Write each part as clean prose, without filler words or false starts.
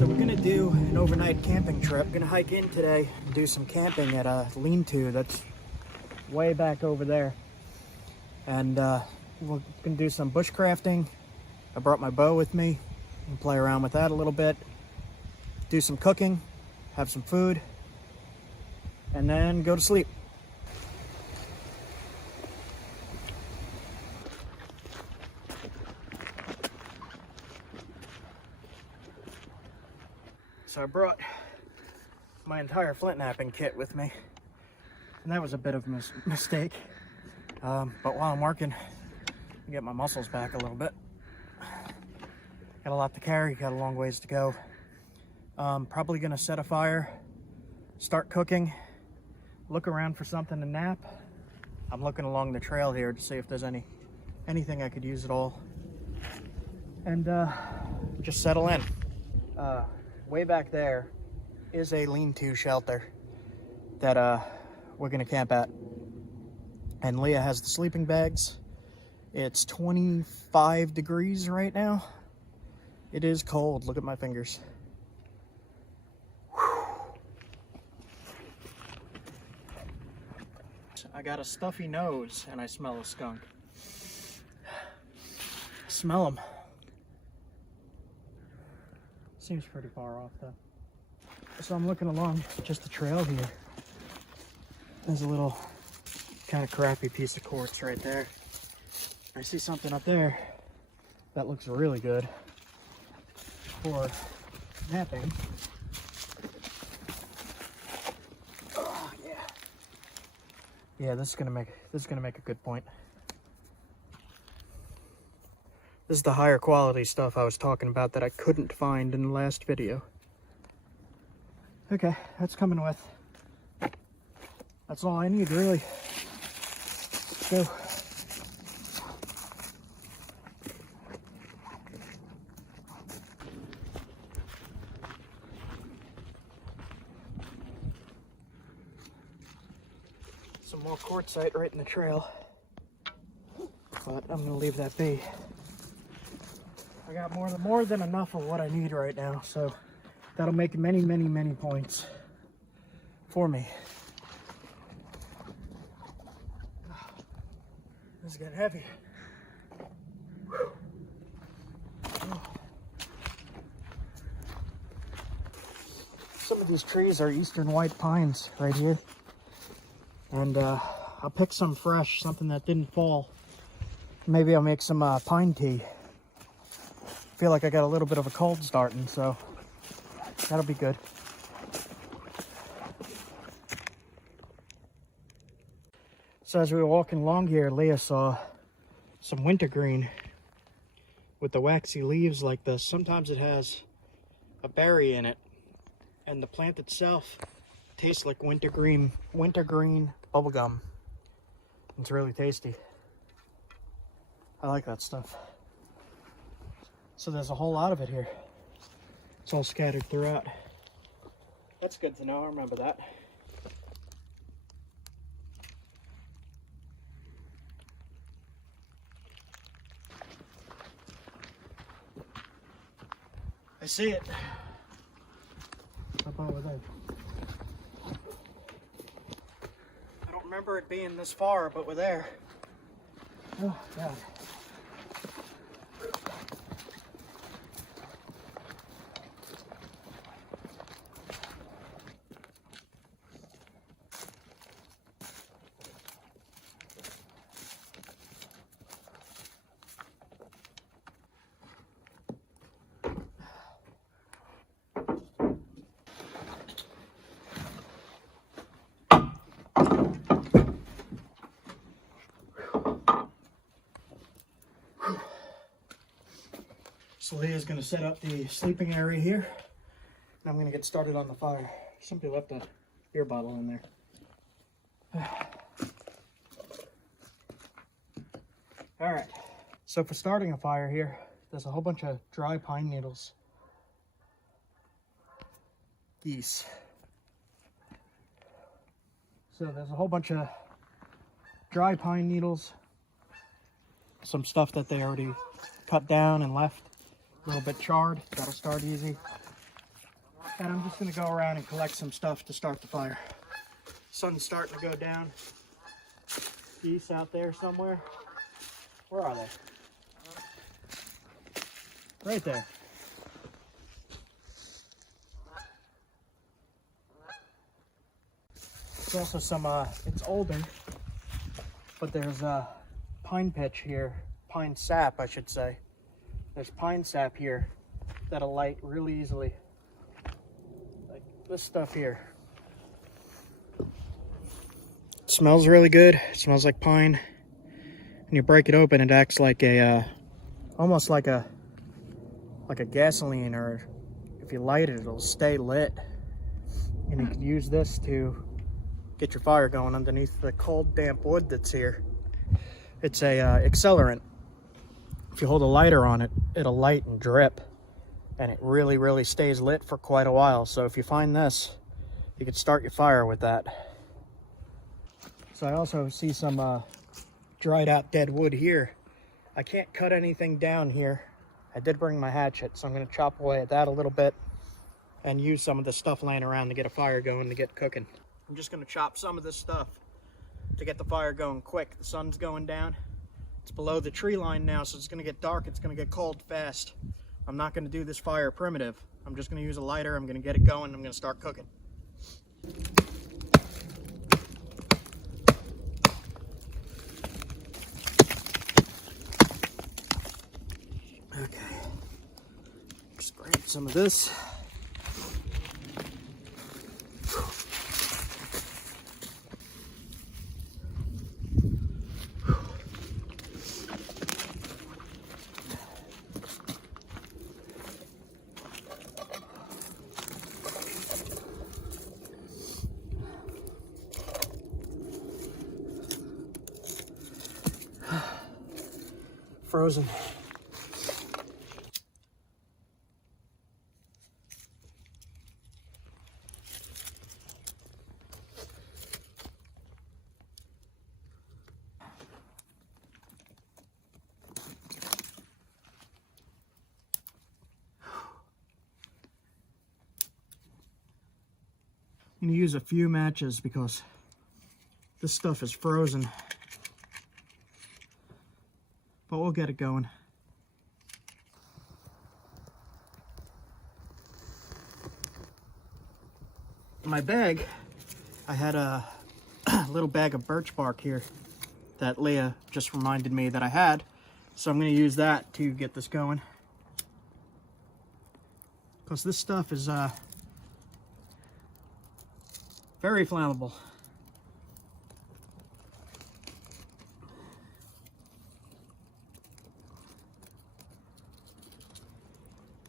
So we're gonna do an overnight camping trip. We're gonna hike in today and do some camping at a lean-to that's way back over there. And we're gonna do some bushcrafting. I brought my bow with me and play around with that a little bit. Do some cooking, have some food, and then go to sleep. So I brought my entire Flintknapping kit with me, and that was a bit of a mistake. But while I'm working, I get my muscles back a little bit. Got a lot to carry, got a long ways to go. Probably gonna set a fire, start cooking, look around for something to nap. I'm looking along the trail here to see if there's anything I could use at all. And just settle in. Way back there is a lean-to shelter that we're gonna camp at. And Leah has the sleeping bags. It's 25 degrees right now. It is cold. Look at my fingers. Whew. I got a stuffy nose and I smell a skunk. Smell them. Seems pretty far off though. So I'm looking along just the trail here. There's a little kind of crappy piece of quartz right there. I see something up there that looks really good for napping. Oh yeah. Yeah, this is gonna make a good point. This is the higher quality stuff I was talking about that I couldn't find in the last video. Okay, that's coming with. That's all I need, really. Let's go. Some more quartzite right in the trail, but I'm gonna leave that be. I got more than enough of what I need right now, so that'll make many points for me. This is getting heavy. Oh. Some of these trees are eastern white pines right here, and I'll pick some fresh, something that didn't fall. Maybe I'll make some pine tea. Feel like I got a little bit of a cold starting, so that'll be good. So as we were walking along here, Leah saw some wintergreen with the waxy leaves like this. Sometimes it has a berry in it, and the plant itself tastes like wintergreen bubblegum. It's really tasty. I like that stuff. So there's a whole lot of it here. It's all scattered throughout. That's good to know. I remember that. I see it. Up over there. I don't remember it being this far, but we're there. Oh, God. So Leah's going to set up the sleeping area here, and I'm going to get started on the fire. Somebody left a beer bottle in there. All right, so for starting a fire here, there's a whole bunch of dry pine needles. Geese. So there's a whole bunch of dry pine needles, some stuff that they already cut down and left. A little bit charred, that'll start easy. And I'm just gonna go around and collect some stuff to start the fire. Sun's starting to go down. Geese out there somewhere. Where are they? Right there. There's also some, it's older, but there's pine pitch here, pine sap I should say. There's pine sap here that'll light really easily. Like this stuff here. It smells really good, it smells like pine. When you break it open, it acts like a, almost like a gasoline, or if you light it, it'll stay lit. And you can use this to get your fire going underneath the cold, damp wood that's here. It's a accelerant. If you hold a lighter on it, it'll light and drip, and it really, really stays lit for quite a while. So if you find this, you can start your fire with that. So I also see some dried out dead wood here. I can't cut anything down here. I did bring my hatchet, so I'm going to chop away at that a little bit and use some of the stuff laying around to get a fire going, to get cooking. I'm just going to chop some of this stuff to get the fire going quick. The sun's going down. It's below the tree line now, so it's going to get dark. It's going to get cold fast. I'm not going to do this fire primitive. I'm just going to use a lighter. I'm going to get it going. I'm going to start cooking. Okay. Just grab some of this. Frozen. I'm going to use a few matches because this stuff is frozen. But we'll get it going. In my bag, I had a little bag of birch bark here that Leah just reminded me that I had. So I'm going to use that to get this going. Because this stuff is very flammable.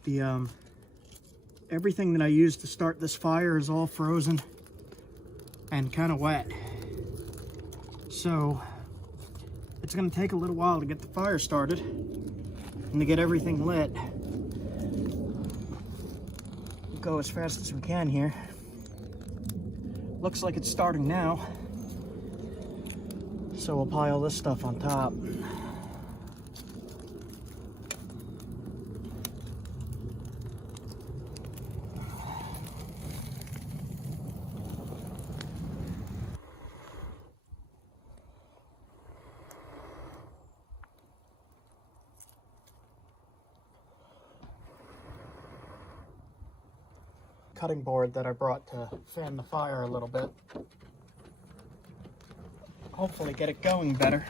The everything that I used to start this fire is all frozen and kind of wet. So it's going to take a little while to get the fire started and to get everything lit. We'll go as fast as we can here. Looks like it's starting now. So we'll pile this stuff on top. Cutting board that I brought to fan the fire a little bit. Hopefully get it going better.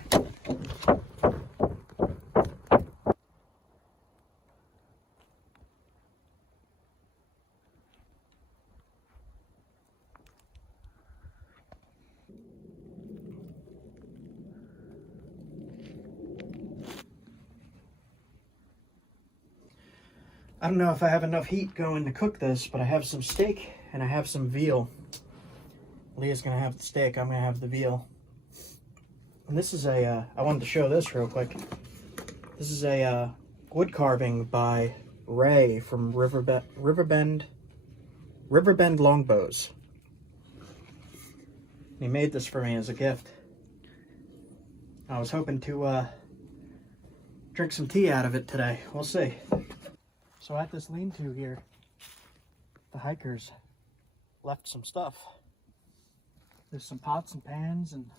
I don't know if I have enough heat going to cook this, but I have some steak and I have some veal. Leah's gonna have the steak, I'm gonna have the veal. And this is a, I wanted to show this real quick. This is a wood carving by Ray from Riverbend Longbows. He made this for me as a gift. I was hoping to drink some tea out of it today. We'll see. So at this lean-to here, the hikers left some stuff. There's some pots and pans and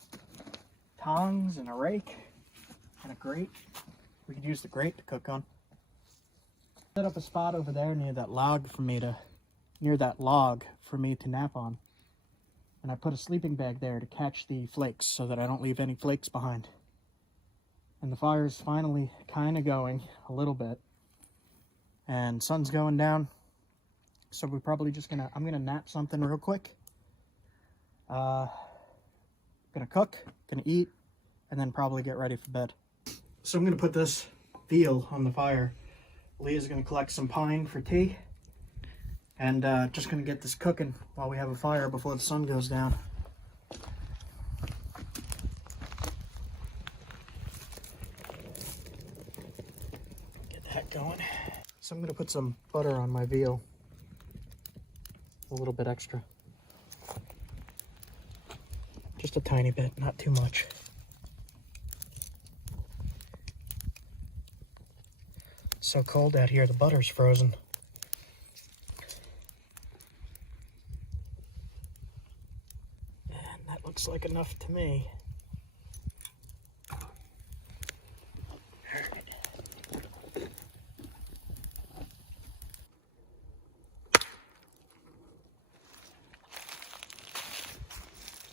tongs and a rake and a grate. We could use the grate to cook on. Set up a spot over there near that log for me to nap on. And I put a sleeping bag there to catch the flakes so that I don't leave any flakes behind. And the fire's finally kind of going a little bit. And sun's going down. So we're probably just I'm gonna nap something real quick. Gonna cook, gonna eat, and then probably get ready for bed. So I'm gonna put this veal on the fire. Leah's gonna collect some pine for tea. And just gonna get this cooking while we have a fire before the sun goes down. Get that going. So I'm gonna put some butter on my veal. A little bit extra. Just a tiny bit, not too much. It's so cold out here, the butter's frozen. Looks like enough to me.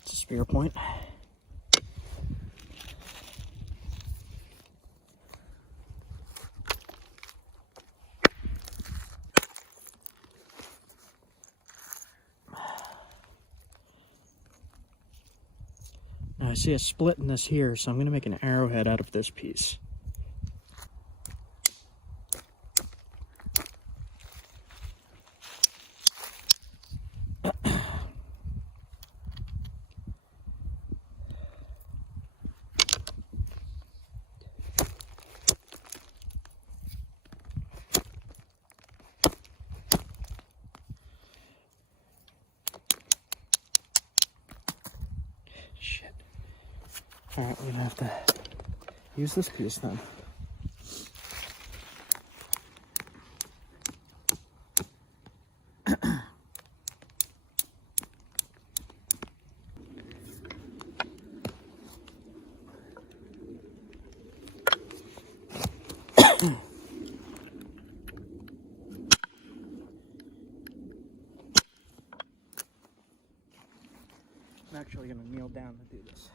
It's a spear point. I see a split in this here, so I'm going to make an arrowhead out of this piece. Alright, we're gonna have to use this piece then. I'm actually gonna kneel down to do this.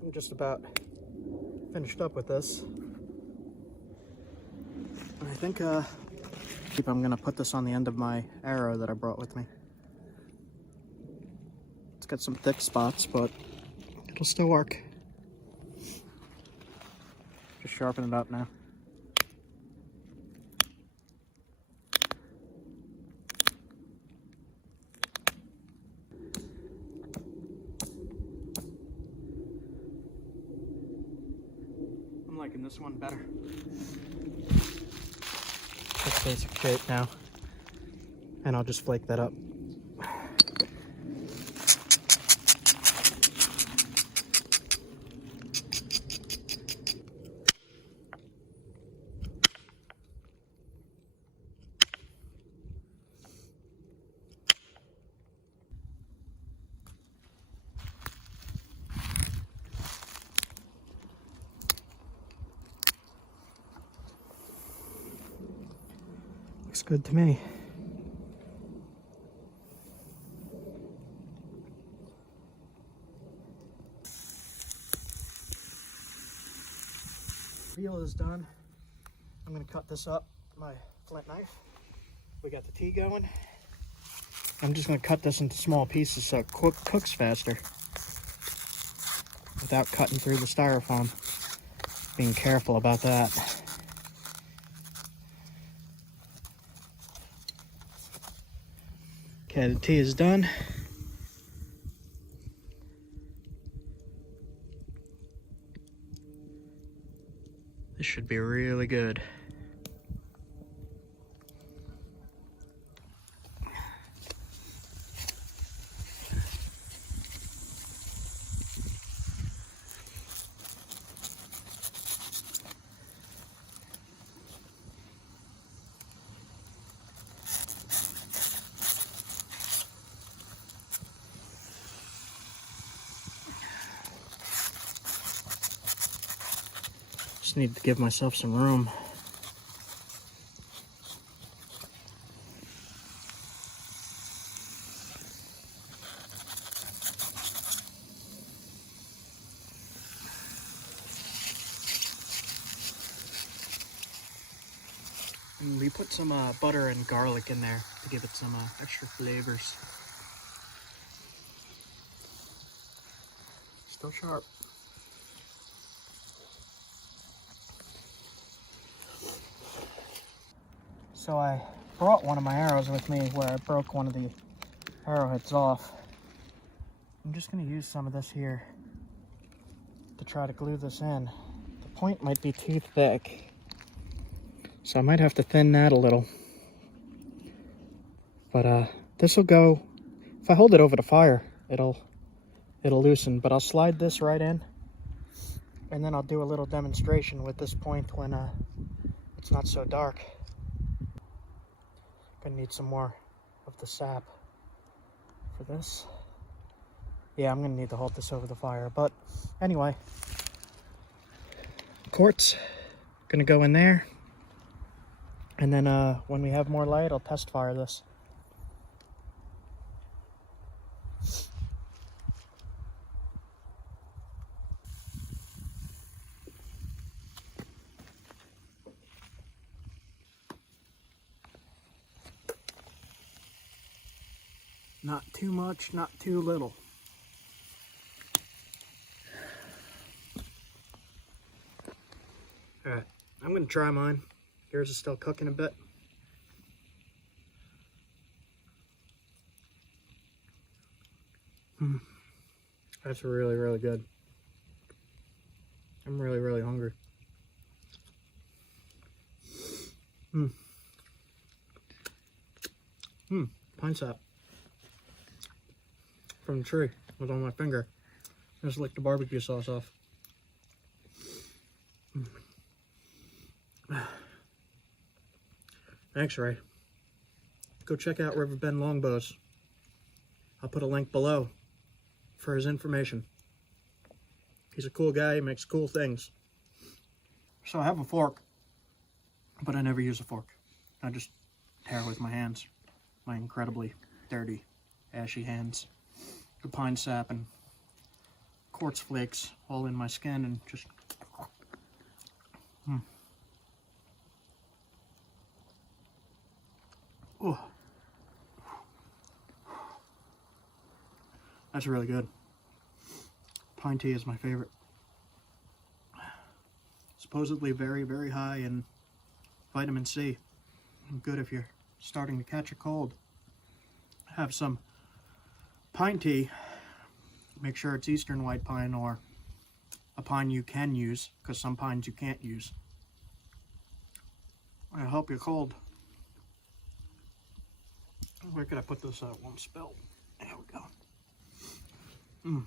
I'm just about finished up with this. I think I'm gonna put this on the end of my arrow that I brought with me. It's got some thick spots, but it'll still work. Just sharpen it up now. I'm liking this one better. That's basic shape now. And I'll just flake that up. Looks good to me. Veal is done. I'm going to cut this up with my flint knife. We got the tea going. I'm just going to cut this into small pieces so it cooks faster without cutting through the styrofoam. Being careful about that. Okay, the tea is done. This should be really good. Just need to give myself some room. And we put some butter and garlic in there to give it some extra flavors. Still sharp. So I brought one of my arrows with me where I broke one of the arrowheads off. I'm just going to use some of this here to try to glue this in. The point might be too thick, so I might have to thin that a little. But this will go, if I hold it over the fire, it'll loosen. But I'll slide this right in, and then I'll do a little demonstration with this point when it's not so dark. Gonna need some more of the sap for this. Yeah, I'm gonna need to hold this over the fire. But anyway, quartz gonna go in there, and then when we have more light, I'll test fire this. Not too much, not too little. Alright, I'm gonna try mine. Yours is still cooking a bit. That's really, really good. I'm really, really hungry. Pine sap from the tree was on my finger. Just licked the barbecue sauce off. Thanks, Ray. Go check out Riverbend Longbows. I'll put a link below for his information. He's a cool guy, he makes cool things. So I have a fork, but I never use a fork. I just tear with my hands. My incredibly dirty, ashy hands. The pine sap and quartz flakes all in my skin, and just oh, that's really good. Pine tea is my favorite. Supposedly very, very high in vitamin C. Good if you're starting to catch a cold. Have some pine tea. Make sure it's eastern white pine or a pine you can use, because some pines you can't use. It'll help you cold. Where could I put this so it won't spill? There we go. I'm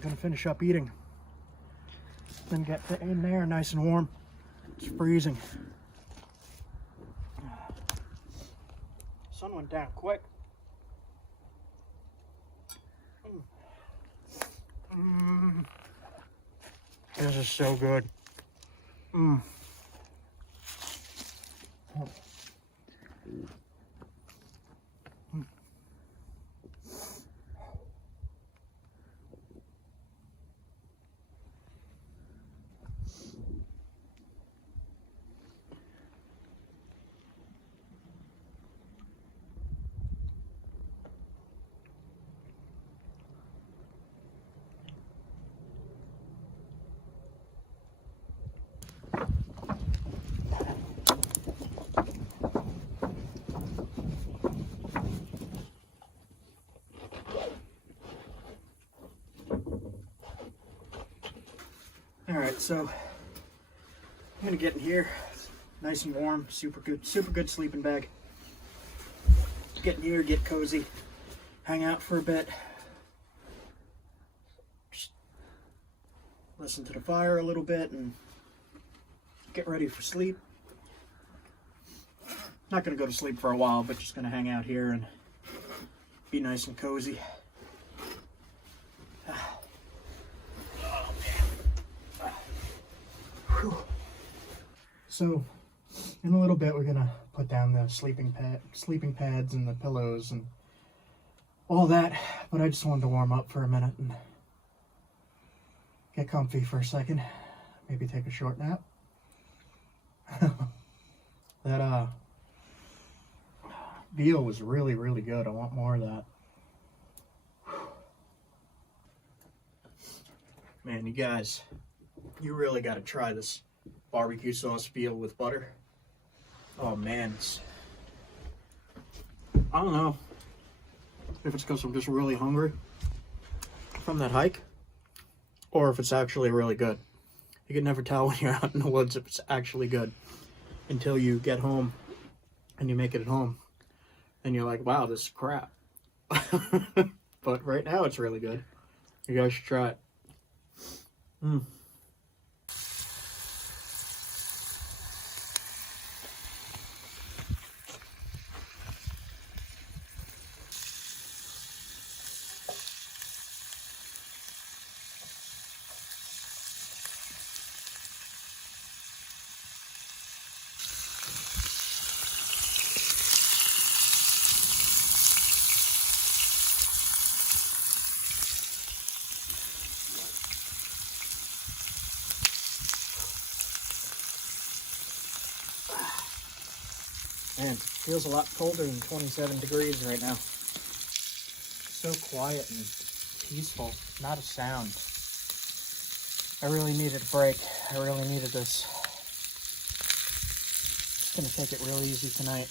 gonna finish up eating, then get in there nice and warm. It's freezing. Sun went down quick. This is so good. Alright, so I'm gonna get in here. It's nice and warm, super good sleeping bag. Get in here, get cozy, hang out for a bit. Just listen to the fire a little bit and get ready for sleep. Not gonna go to sleep for a while, but just gonna hang out here and be nice and cozy. So, in a little bit, we're gonna put down the sleeping pads and the pillows and all that. But I just wanted to warm up for a minute and get comfy for a second. Maybe take a short nap. That veal was really good. I want more of that. Man, you guys, you really got to try this barbecue sauce veal with butter. Oh man, I don't know if it's because I'm just really hungry from that hike or if it's actually really good. You can never tell when you're out in the woods if it's actually good until you get home and you make it at home and you're like, wow, this is crap. But right now it's really good. You guys should try it. Man, it feels a lot colder than 27 degrees right now. So quiet and peaceful, not a sound. I really needed a break. I really needed this. Just gonna take it real easy tonight.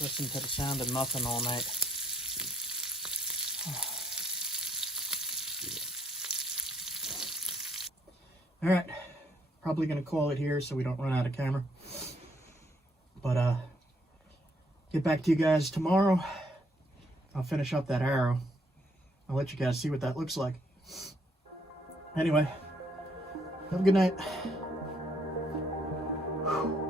Listen to the sound of nothing all night. All right. Probably gonna call it here so we don't run out of camera. But get back to you guys tomorrow. I'll finish up that arrow. I'll let you guys see what that looks like. Anyway, have a good night. Whew.